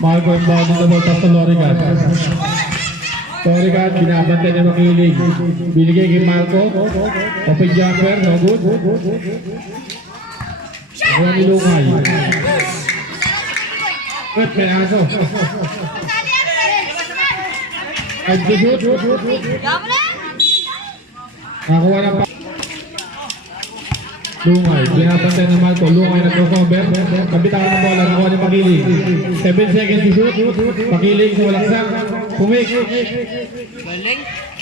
Marco ang bawang na ball sa Lorigan. Lorigan, binabantay na makilig. Binigay kay Marco. Open jumper, no good. Nakuha ni Lungay. Wait, may aso. At to shoot. Nakuha ng pa. Lungay, binabantay na Marco. Lungay nag-crossover. Kabitawan ng bola, nakuha ni Makiling. 7 seconds to shoot. Makiling sa walaksak. Pumik.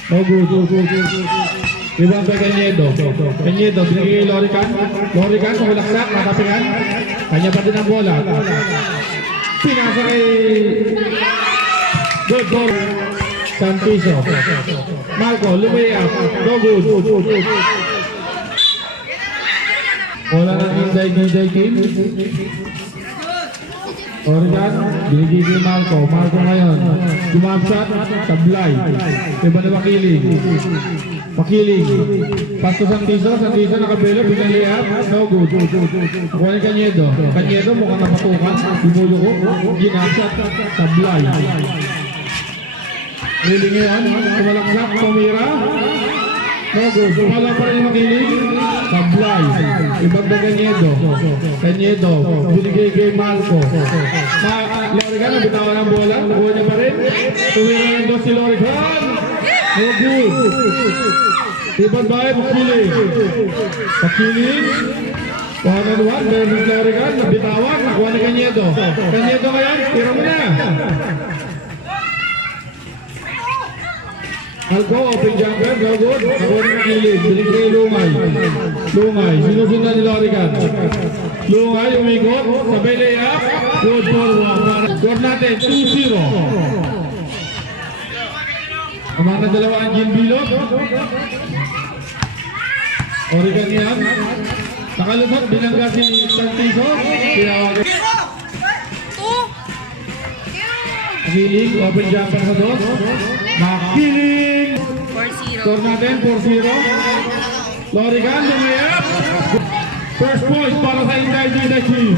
No good. Rebound by Cañedo. Cañedo, binigay kay Lorican. Lorican sa walaksak, natapingan. Kanya pa din ang bola. Pinasa kay good ball. Santiso. Marco, lumay up. No good. Bola ng Inday team. Lorican, binigay kay Marco. Marco ngayon. Jumapshot, tablay. Iba na Makiling. Makiling. Pasto Santiso. Santiso nakabelo. Biglang layup. No good. Kuha ni Cañedo. Cañedo mukhang napatukan. Bimulo ko. Jumapshot, tablay. Makiling ngayon. Kumalaksak. Tumira. No good. Wala pa rin Makiling. Tablay. Ibang na Cañedo. Cañedo. Binigay kay Marco. Lorigan, nabitawan ang bola. Nakuha niya pa rin. Tumira ng dos si Lorigan. No good. Ibang bahay, Makiling. Makiling. 1-on-1. Meron ng Lorigan. Nabitawan. Nakuha ni Cañedo. Cañedo ngayon. Tira mo na. Alco, open jumper, no good. Nakuha ni Makiling. Binigay kay Lungay. Lungay, sinusundan ni Lorigan. Lungay, umikot. Sabay layup. Good for one. Score natin, 2-0. Amang na dalawa ang Jim Bilog. Lorigan yan. Nakalusot, binangga si Santiso. Tinawagan. Makiling, open jumper sa dos. Makiling! 4-0. Score natin, 4-0. Lorigan, lumayap. First point para sa Inday team.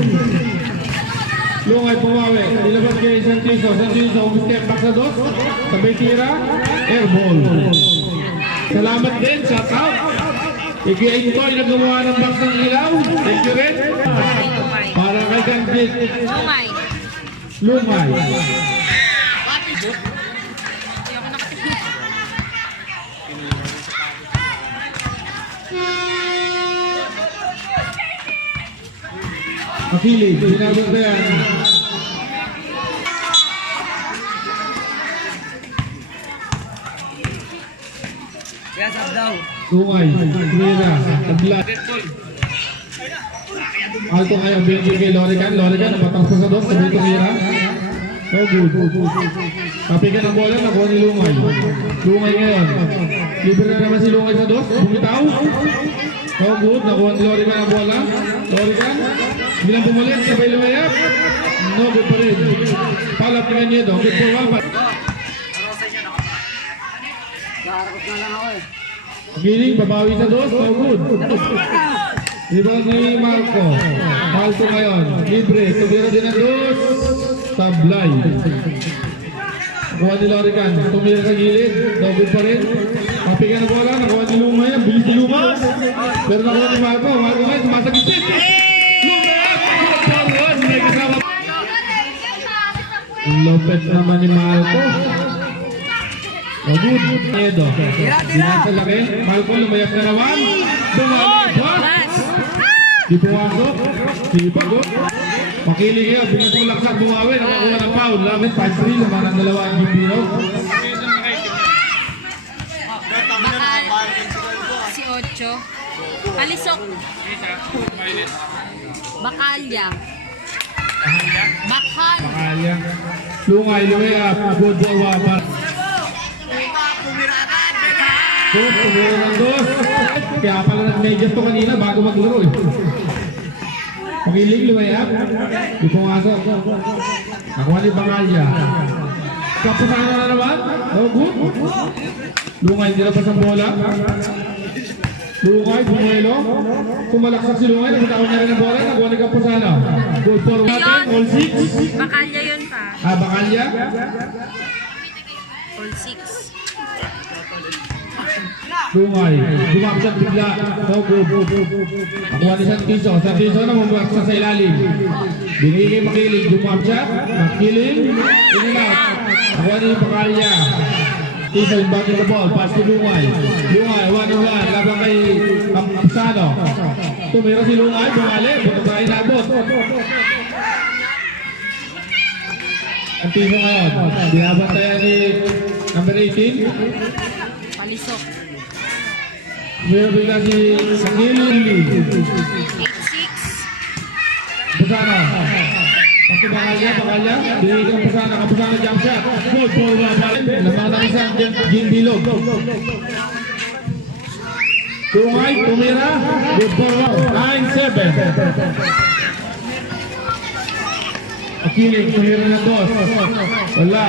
Lungay pumawi. Ilabas kay Santiso. Santiso, step back sa dos. Sabay tira. Air ball. Salamat din. Shout out. Ikiain ko ay nagawa ng box ng ilaw. Thank you rin. Para kay Kanjit. Lungay. Makiling, binabot na yan. Lungay, Mira, Tabla. Alto ngayon, binigay kay Lorican. Lorican, napatang sa dos, sabi ito Mira. No good. Kapigan ang bola, nakuha ni Lungay. Lungay ngayon. Libre na naman si Lungay sa dos, bumitaw. No good, nakuha ni Lorican ang bola. Lorican. Bilang bumulit, sabay lumayap. No good pa rin. Palap ni Cañedo. Good for one. Giling, babawi sa dos. No good. Rebound ni Marco. Marco ngayon. Libre. Tumira din ang dos. Tablay. Nakuha ni Lorican. Tumira sa gilid. No good pa rin. Kapigan ang bola. Nakuha ni Luma yan. Bilis ni Luma. Pero nakuha ni Marco. Marco ngayon. Sumasagipit. Lopez naman ni Marco. No good. Edo. Binasa laki. Marco lumayap na naman. Bumalik pa. Di pumasok. Di pagod. Makiling kayo. Binatulak sa bumawi. Nakakuha ng foul. Lamit 5-3. Laman ang dalawa ang Gimbino. Si Ocho. Palisok. Bakalya. Bakalya. Lungay, lumayap. Good for one. Good, tumira ng dos. Kaya pala nag-medyas to kanina bago maglaro eh. Makiling, lumayap. Di pumasok. Nakuha ni Bakalya. Kapusana na naman. Oh, good. Lungay, nilabas ang bola. Lungay, bumuelo. Kumalaksak si Lungay. Nagkataon niya rin ang bola. Nakuha ni Kapusana. Good for one. All six. Bakalya yun pa. Bakalya. All 6. Lungay. Dumapsat bigla. Togo. Nakuha ni Santiso. Santiso na mabuwaksa sa ilalim. Binigay Makiling. Dumapsat. Makiling. Inilaw. Nakuha ni Bakalya. Tiso inbounding the ball. Pass to Lungay. Lungay. 1-on-1. Labang kay Campusano. Tumira si Lungay. Bumali. Buto tayo nabot. Ang tiso ngayon. Binabantayan ni number 18. Palisok. Meron bigla si Sakili. 8-6. Pusano. Pati Bakalya. Binigay ang Pusano. Kapusano jump shot. Good ball. Lamang ng isang Jim Bilog. Tungay. Tumira. Good ball. 9-7. Akiling. Tumira ng dos. Wala.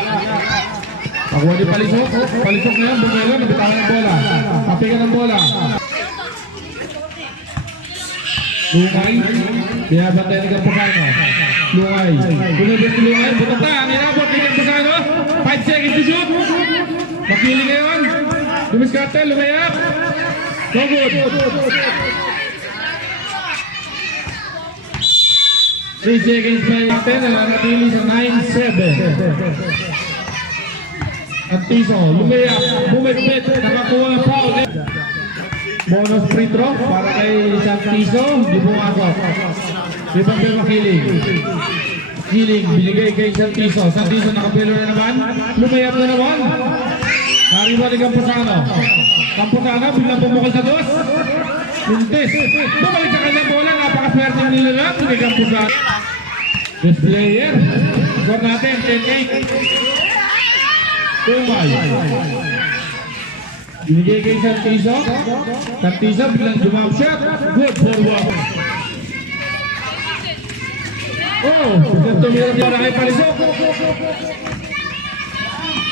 Nakuha ni Palisok. Palisok na yan. Bumelo. Nabitawan ng bola. Papigan ng bola. Lungay. Binabantay ni Campusano. Lungay. Kumibig si Lungay. Butok na. Ang inabot ni Campusano. 5 seconds to shoot. Makiling ngayon. Dumiskarte. Lumayak. No good. 3 seconds pa natin. Nanatili sa 9-7. Santiso, lumayak, bumipit, nakakuha ng foul. Bonus free throw para kay Santiso, di pumasok. Ibang kay Makiling. Makiling, binigay kay Santiso. Santiso nakapilo na naman. Lumayak na naman. Nariba ni Campusano. Campusano, biglang pumukol sa dos. Mintis. Bumalik sa kanyang bola. Napakaswerte nila lang kay Campusano. Best player. Score natin, 10-8. Tumay. Binigay kay Santiso. Santiso bilang jump shot. Good forward. Oh, tumira para kay Palisok.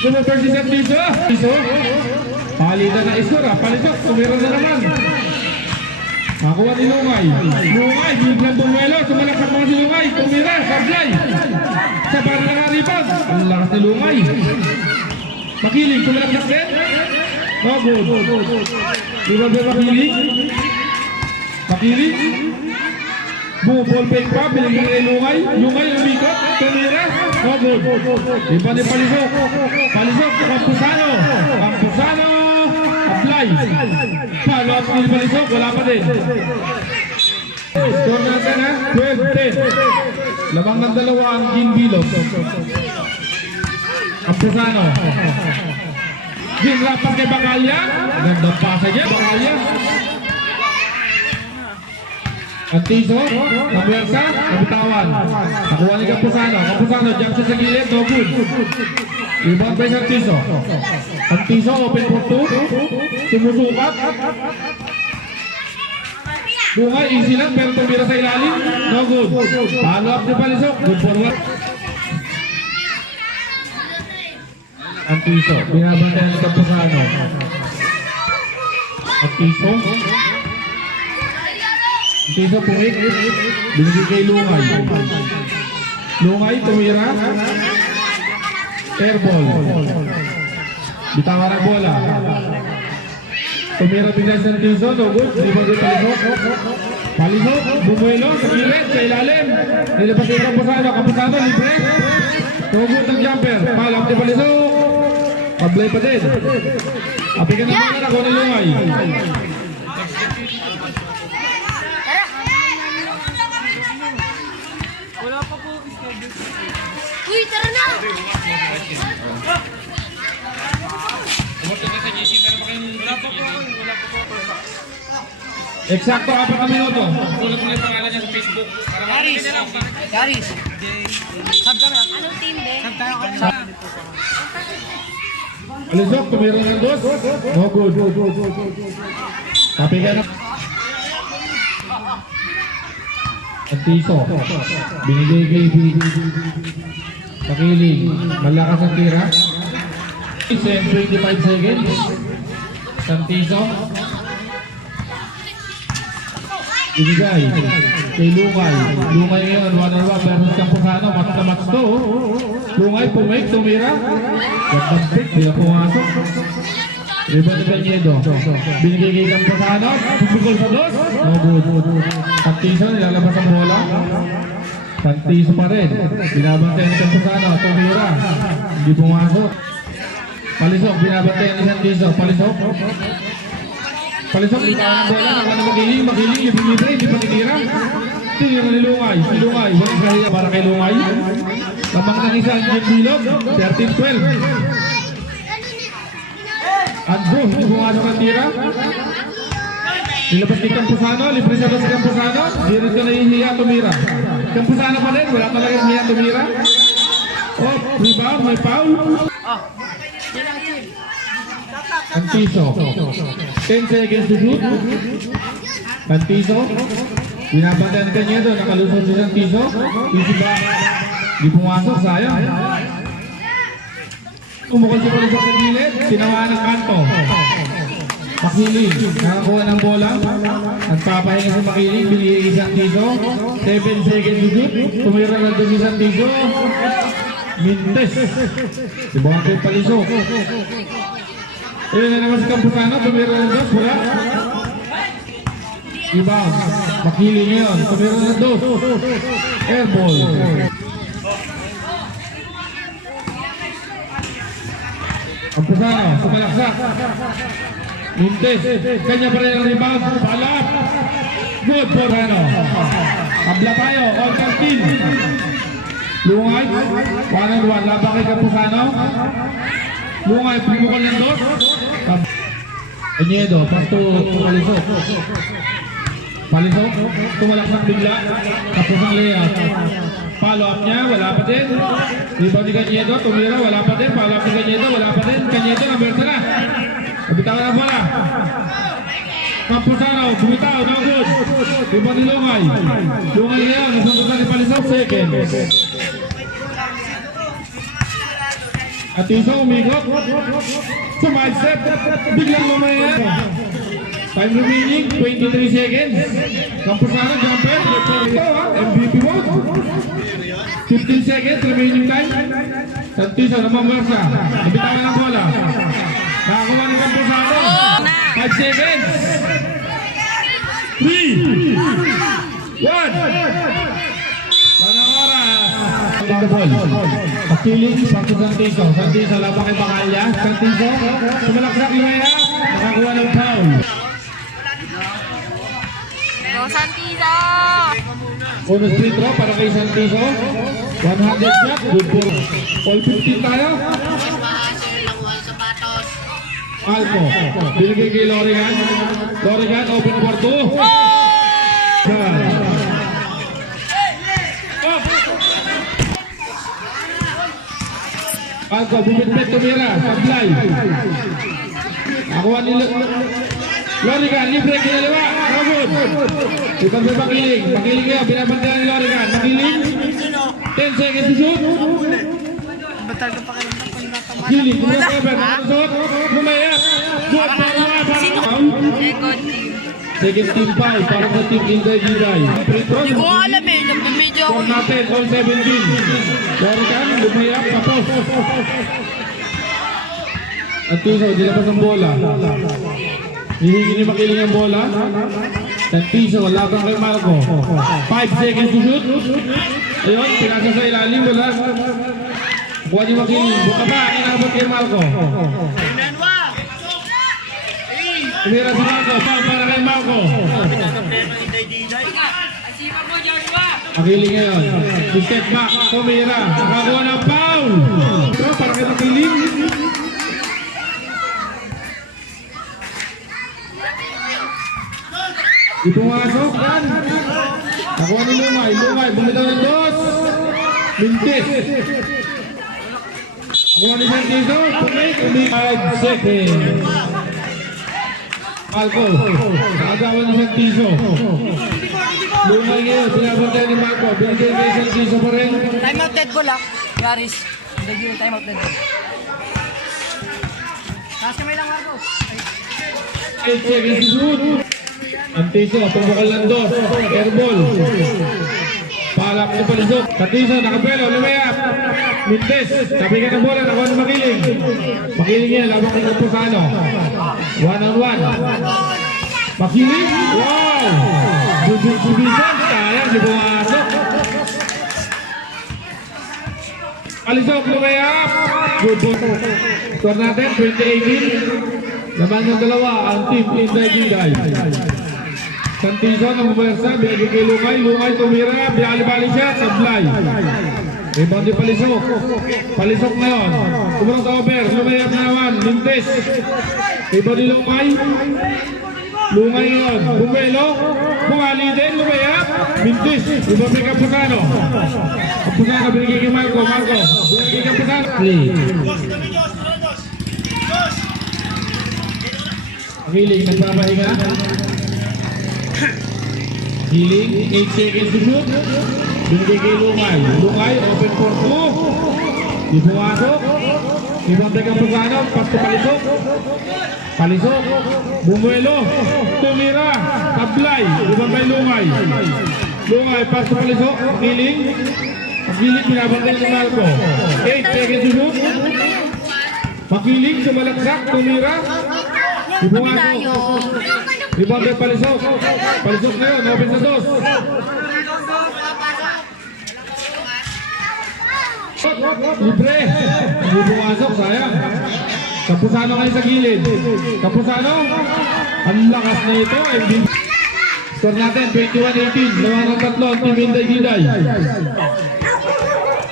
Sumuper si Santiso. Santiso. Palitan na iskora. Palisok, tumira na naman. Nakuha ni Lungay. Lungay, biglang bumuelo. Sumalakpak mga si Lungay. Tumira, sablay. Sa para nangaripag. Ang lakas ni Lungay. Makiling, tumalaksak din. No good. Ibang ba Makiling? Makiling. Ball fake pa, binigyan ni Lungay. Lungay, umikot. Tumira. No good. Iba ni Palisok. Palisok, Campusano. Campusano. Apply. Follow up ni Palisok, wala pa din. Score natin ha, 12-10. Lamang ng dalawa ang Jim Bilog. Campusano. Ginrapan kay Bakalya. Ganda pasa niya. Bakalya. Santiso. Kamuersa. Kabitawan. Nakuha ni Campusano. Campusano. Jump sa gilid. No good. Rebound by Santiso. Santiso. Open for 2. Sumusukat. Lungay. Easy lang. Pero tumira sa ilalim. No good. Follow up ni Palisok. Good forward. Santiso, binabantayan ni Campusano. Santiso. Santiso, puwit. Binigay kay Lungay. Lungay, tumira. Airball. Bitawan ang bola. Tumira bigla si Santiso, no good. Libag yung Palisok. Palisok, bumuelo sa gilid, sa ilalim. Nilabas yung Campusano. Campusano, libre. No good ang jumper. Palak ni Palisok. Pablay pa din. Apikan na naman ako ng Lungay. Wala pa po schedule. Uy, tara na! Wala pa po. Eksakto 4 na minuto. Sulat mo yung pangalan niya sa Facebook. Yaris. Sab ka na. Anong team, be? Sab tayo kanina. Palisok, tumira ng dos. No good. Apikan na. Santiso. Binigay kay Makiling. Malakas ang tira. 25 seconds. Santiso. Binigay kay Lungay. Lungay ngayon, 1-on-1 versus Campusano. Match na match to. Lungay, Pumake, tumira. Gandang pick, di na pumasok. Rebound ni Cañedo. Binigay kay Camposano. Pupukol sa dos. No good. Santiso, nilalabas ang bola. Santiso pa rin. Binabantay ni Camposano. Tumira. Hindi pumasok. Palisok, binabantay ni Santiso. Palisok, bitawan ng bola. Nakano magiling, libre, hindi pa tinira. Tinira ni Lungay. Walang kahiya para kay Lungay. Lamang ng isa ang Jim Bilog. 13-12. Andrew, hindi pumasok ang tira. Nilabas ni Camposano, libre sa bas si Camposano. Di rin ka nahihiya, tumira. Camposano pa rin, wala talagang hiya, tumira. Oh, rebound, may foul. Santiso. 10 seconds to shoot. Santiso. Binabantayan ni Cañedo, nakalusot si Santiso. Easy ba? Di pumasok, sayang. Umukol si Palisok sa gilid, tinawaan ng kanto. Makiling, nakakuha ng bola. Nagpapahinga si Makiling, binigay si Santiso. 7 seconds to shoot. Tumira na doon si Santiso. Mintes. Si Bangkay Palisok. Ayun na naman si Camposano, tumira ng dos, wala. Rebound. Makiling ngayon, tumira ng dos. Airball. Camposano, sumalaksak. Mintes, kanya pa rin ang rebound. Palap. Good for Reno. Abla tayo, all 13. Lungay, 1-on-1, labang kay Camposano. Lungay, pumukol ng dos. Cañedo, pasto Palisok. Palisok, tumalaksak bigla. Tapos ang layup. Follow up niya, wala pa din. Rebound ni Cañedo, tumira, wala pa din. Follow up ni Cañedo, wala pa din. Cañedo, naberta na. Nabitawan na bola. Camposano, bumitaw, no good. Rebound ni Lungay. Lungay ngayon, nasundutan ni Palisok, second. Atiso, umikot. Sumide-step, biglang lumayan. Time remaining, 23 seconds. Camposano, jumper. MVP mode. 15 seconds, remaining time. Santiso, namang wersa. Nabitawan ng bola. Nakakuha ni Camposano. 5 seconds. 3, 1. Tanang oras. The ball. Pakiling, Santo Santiso. Santiso, labang kay Bacalla. Santiso, sumalaksak lumaya. Nakakuha ng foul. Go, Santiso! Bonus free throw para kay Santiso. 100 shot. Good for all 15 tayo. Alco. Binigay kay Lorigan. Lorigan, open for 2. Alco, bumit-bit tumira. Sablay. Nakuha ni Lorigan, libre kinaliwa. Rabot. Ibang sa Makiling. Makiling ngayon, binabantayan ni Lorigan. Makiling. 10 seconds to shoot. Makiling, cover. Shoot. Lumayat. Shoot. Second team foul para sa team Inday-Giday. Hindi ko alam eh, nagpimedyo ako. Score natin, all 17. Lorigan, lumayat. Tapos. At Tuso, dilabas ang bola. Hihingi ni Makiling ang bola. Santiso, labang kay Marco. 5 seconds to shoot. Ayun, pinasa sa ilalim. Wala. Buwan ni Makiling. Buka ba? Inabot kay Marco. Tumira si Marco. Foul para kay Marco. Makiling ngayon. Step back. Tumira. Nakakuha ng foul. Para kay Makiling. Di pumasok yan. Nakuha ni Lungay. Lungay, bumitaw ng dos. Mintis. Nakuha ni Santiso. Pumake. 5 seconds. Marco. Nakagawa ni Santiso. Lungay ngayon. Binabantay ni Marco. Binigay kay Santiso pa rin. Time out dead ball ah. Garis. Hindi yung time out dead ball. Taas kamay lang Marco. 8 seconds to shoot. Santiso, pumukal ng dos. Airball. Palak ni Palisok. Santiso, nakapelo. Lumayap. Mintes, sabi ka ng bola, nakuha ng Makiling. Makiling yan, labang kay Campuzano. 1-on-1. Makiling, wow! Subisan, sayang, di pumasok. Alisok, lumayap. Good ball. Score natin, 2018. Laban ng dalawa, ang team Inday Ginday. Santizo ng Bumersa, binigay kay Lungay. Lungay tumira, binali-bali siya, sablay. Rebound di Palisok. Palisok na yun. Tumurong sa over, lumayap na naman. Mintes. Rebound di Lungay. Lungay yun. Bumelo. Bumali din, lumayap. Mintes. Rebound di Campuzano. Campuzano, binigay kay Marco. Marco. Binigay kay Campuzano. Play. Healing, nagpapahinga. Healing, 8 seconds to shoot. Binigay kay Lungay. Lungay, open for 2. Di pumasok. Ibang teka Campuzano, pass to Palisok. Palisok, bumuelo. Tumira, tablay. Ibang kay Lungay. Lungay, pass to Palisok. Healing. Healing, binabangkay ni Marco. 8 seconds to shoot. Makiling, sumalagsak, tumira. Di pumasok. Rebound kay Palisok. Palisok na yun, open sa 2. Libre. Hindi pumasok, sayang. Campuzano ngayon sa gilid. Campuzano. Ang lakas na ito. Score natin, 21-18. Lawan ng tatlo, Team Inday Ginday.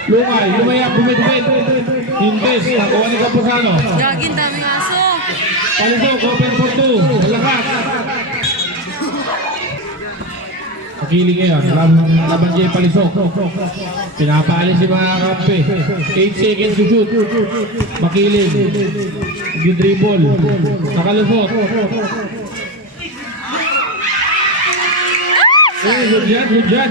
Lungay, lumayap, bumidbid. Hindes, nakuha ni Campuzano. Gagin, daming aso. Palisok, open for 2. Malakas. Pakiling ngayon, laban Jay Palisok. Pinapaalis si mga kampi. 8 seconds to shoot. Makiling. Dribble. Nakalusot. Good yan.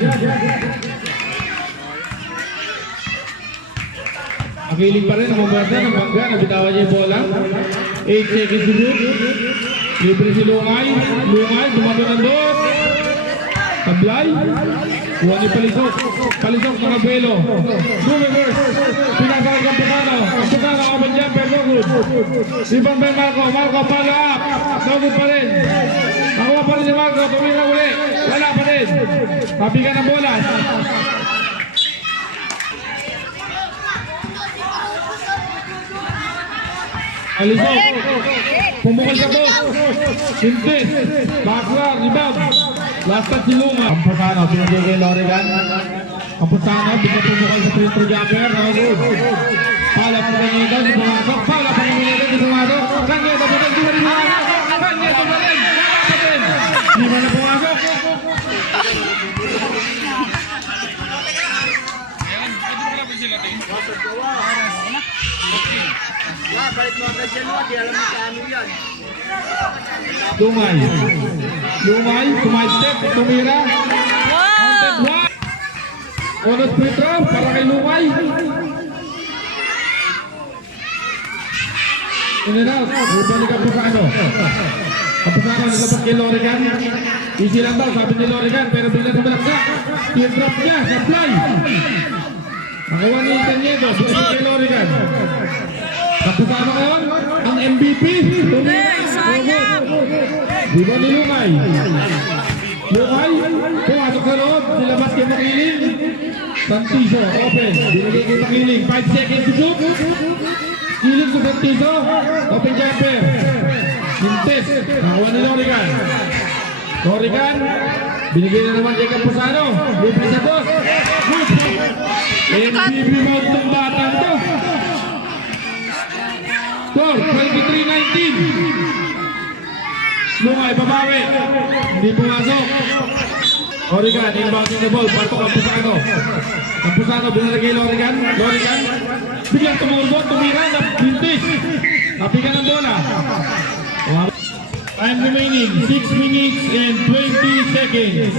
Makiling pa rin ang Bumersa ng Bangga. Nabitawan niya yung bola. 8 seconds to shoot. Libre si Lungay. Lungay, tumato ng 2. Tablay. Kuha ni Palisok. Palisok ng Abuelo. Reverse. Pinasa ng Campuzano. Campuzano, open jumper. No good. Rebound by Marco. Marco, follow up. No good pa rin. Nakuha pa rin si Marco. Tumira uli. Wala pa rin. Pabigan ng bola. Palisok. Pumukal sa box. Hindes. Backward. Rebound. Last touch si Lungay. Campuzano, pinagay kay Lorigan. Campuzano, bigla pumukal sa free throw jumper. No good. Pala pa rin ito, di pumasok. Pala pa rin ito, di pumasok. Kanyeto pa rin, di pa rin pumasok. Kanyeto pa rin, di pa na pumasok. Lungay. Lungay, tumay-step, tumira. Counted 1. Bonus free throw para kay Lungay. In and out. Rebound ni Campuzano. Campuzano nilabas kay Lorigan. Easy lang daw, sabi ni Lorigan, pero bigla sa malaksa. Tear drop niya, supply. Nakawa ni Tanyedo, bigla kay Lorigan. Campuzano ngayon, ang MVP. Sayang. Rebound ni Lungay. Lungay, pumasok sa loob, nilabas kay Makiling. Santizo, open. Binigay kay Makiling, 5 seconds to shoot. Kiling sa Santizo, open jumper. Mintes, nakawa ni Lorigan. Lorigan, binigay na naman kay Campuzano. Libre sa 2. MVP mode itong bata ito. Score, 23-19. Lungay, babawi. Hindi pumasok. Lorigan, inbounding the ball. Parto Campuzano. Campuzano, binalagay Lorigan. Lorigan, biglang tumulbot, tumira, napintis. Napigan ng bola. Time remaining, 6 minutes and 20 seconds.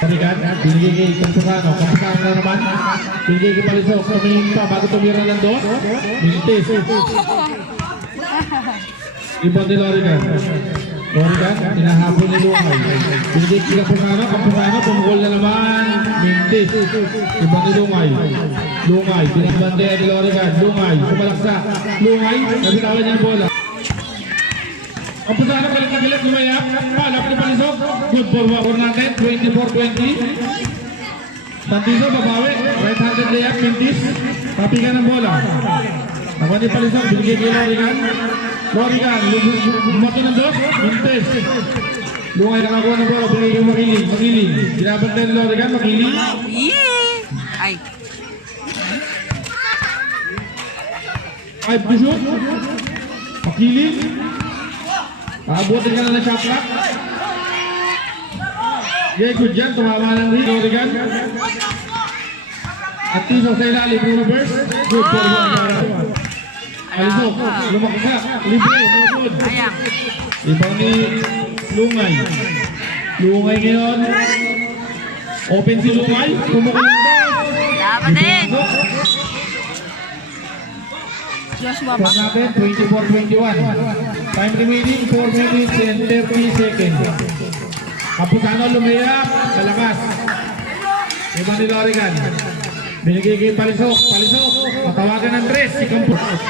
Lorigan, binigay kay Campuzano. Campuzano na naman. Binigay kay Palisok. Tumingin pa bago tumira ng 2. Mintis. Rebound ni Lorigan. Oregon, hinahabol ni Lungay. Binigay kila Kampusano, pumukol na naman. Mintis. Iba ni Lungay. Lungay, pinabandera ni Oregon. Lungay, sumalaksa. Lungay, nabitawan niya ang bola. Kampusano, balik na galit, lumayap. Palap ni Palisok. Good for natin, 24-20. Santiso, babawi. Right-handed layup, Mintis. Tapigan ng bola. Nakuha ni Palisok, binigay kay Oregon. Oregon, lumato ng dos. Mintis. Lungay nakakuha ng bola, binigay kay Makiling. Makiling. Ginabantay ni Oregon, Makiling. Yeah! Ay. 5 to shoot. Makiling. Abutin ka na ng shot clock. Yeah, good dyan. Tumama ng rin. Oregon. At Tiso sa ilalim. Universe. Good for Oregon. Alisok. Lumaksa. Libre. Good. Ayang. Ibang ni Lungay. Lungay ngayon. Open si Lungay. Pumukul ng dos. Dapat din. Joshua ba? Score natin, 24-21. Time remaining, 4 minutes and 30 seconds. Kampusano lumayak, kalakas. Iba ni Oregon. Binigay kay Palisok. Palisok, matawagan ng tres, si Kampusano.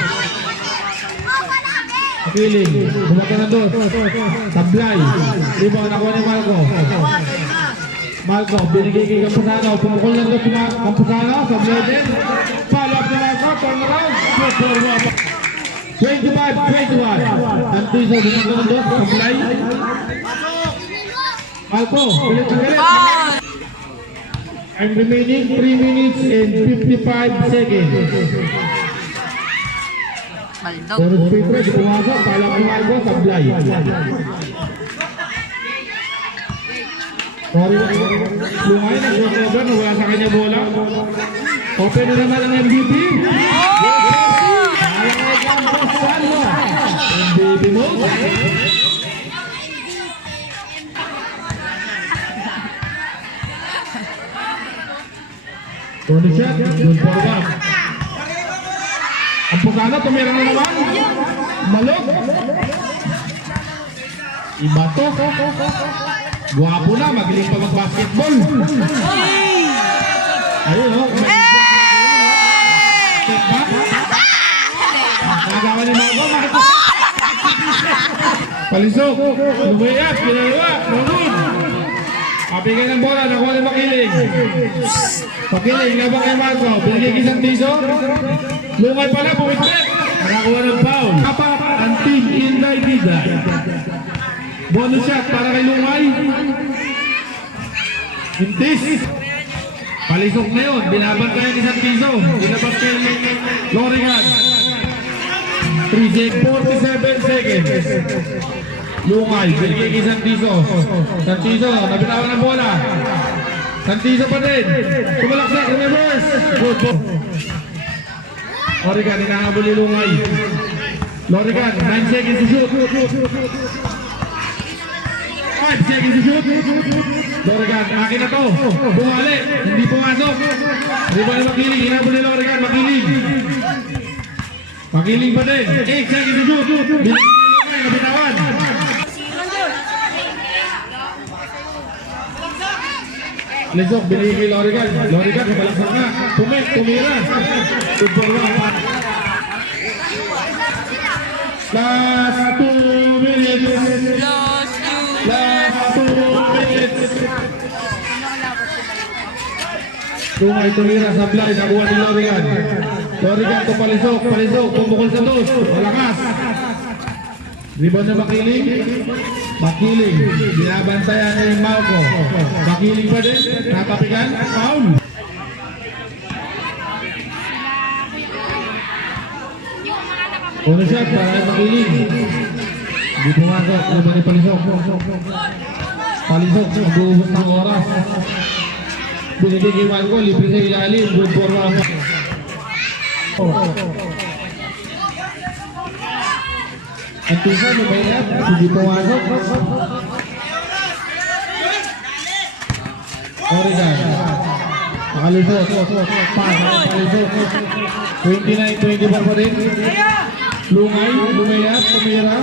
Piling, bumato ng dos. Sablay. Iba, nakuha ni Marco. Marco, binigay kay Kampusano. Pumukol ng dos si Kampusano. Sablay din. Follow up ni Marco, turn around. 25-21. Antiso, bumato ng dos. Sablay. Marco, pilit na galit. I'm remaining 3 minutes and 55 seconds. Baldog. Pero Pedro, di pumasok. Pala ko Marco, sablay. Sorry, Lungay na crossover, nawala sa kanya bola. Open na naman ang MVP. MVP mo. Tony shot, good for one. Ang Pusano, tumira na naman. Malog. Ibato. Guwapo na, magaling pa mag-basketball. Ayun, oh. Step back. Nagawa ni Marco, Marco. Palisok. Lumayas, pinalawa. Lunod. Kapigay ng bola, nakuha ni Makiling. Makiling, labang kay Marco. Binigay kay Santiso. Lungay pala, pumitrek. Nakakuha ng foul. Apak, ang team Inday Dida. Bonus shot para kay Lungay. Mintis. Palisok na yun. Binabantayan ni Santiso. Binabas kay Oregon. 47 seconds. Lungay, binigay kay Santiso. Santiso, nabitawan ng bola. Santiso pa din. Tumalaksak, reverse. Good. Oregon, inahabol ni Lungay. Oregon, 9 seconds to shoot. 5 seconds to shoot. Oregon, akin na to. Bumali, hindi pumasok. Riba ni Makiling, inahabol ni Oregon. Makiling. Makiling pa din. 8 seconds to shoot. Binigay ni Lungay, nabitawan. Lesok, binigay kay Oregon. Oregon, kabalaksak na. Tumira. Good for one. Last 2 minutes. Last 2 minutes. Lungay, tumira, sablay. Nakuha ni Oregon. Oregon to Palisok. Palisok, pumukol sa dos. Malakas. Rebound na Makiling. Makiling. Binabantayan ni Marco. Makiling pa din. Natapigan. Foul. Una shot para kay Makiling. Hindi pumasok. Rebound ni Palisok. Palisok. Mag-uubos ng oras. Binigay kay Marco. Libre sa ilalim. Good for Rafa. Ang tisa, lumayap, hindi pumasok. Oregon. Nakalusot. Pass, nakalusot. 29-24 pa rin. Lungay, lumayap, tumira.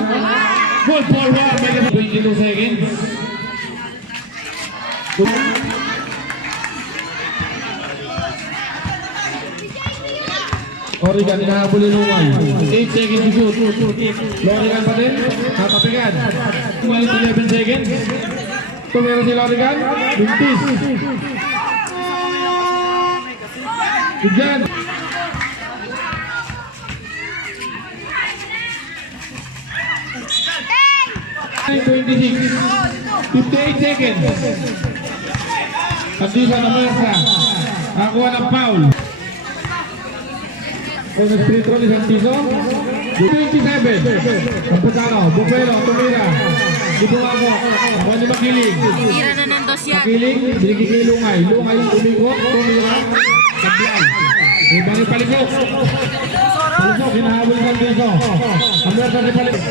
Good forward. 22 seconds. Oregon, hinahabol yung Lumay. 8 seconds to shoot. Lorigan pa din. Natapigan. 11 seconds. Tumira si Lorigan. Bintis. Bigyan. 26. 58 seconds. Andisa na Mersa. Nakuha ng foul. Kung nag-free throw ni Santiso. 27. Kamputano. Bupelo. Tumira. Dibumago. Nakuha ni Makiling. Tira na ng dos yan. Makiling. Binigay kay Lungay. Lungay. Umikot. Tumira. Sablay. Ibang ipalikok. Palikok. Hinahabol ni Santiso. Ang Mersa si Palikok.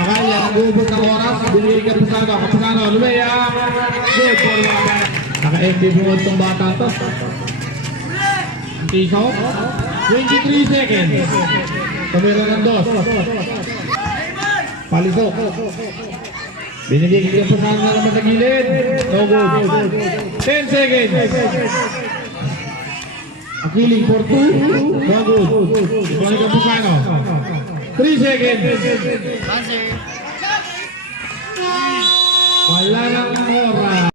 Akala, nag-uubos ng oras, binigay ka Kapusano. Kapusano, lumaya! Good for Waka. Naka-MVP mo itong bata to. Tiso, 23 seconds. Tumira ng dos. Palisok. Binigay ka Kapusano na naman sa gilid. No good. 10 seconds. Akiling for 2. No good. Ito ni Kapusano. 3 seconds. Wala ng oras.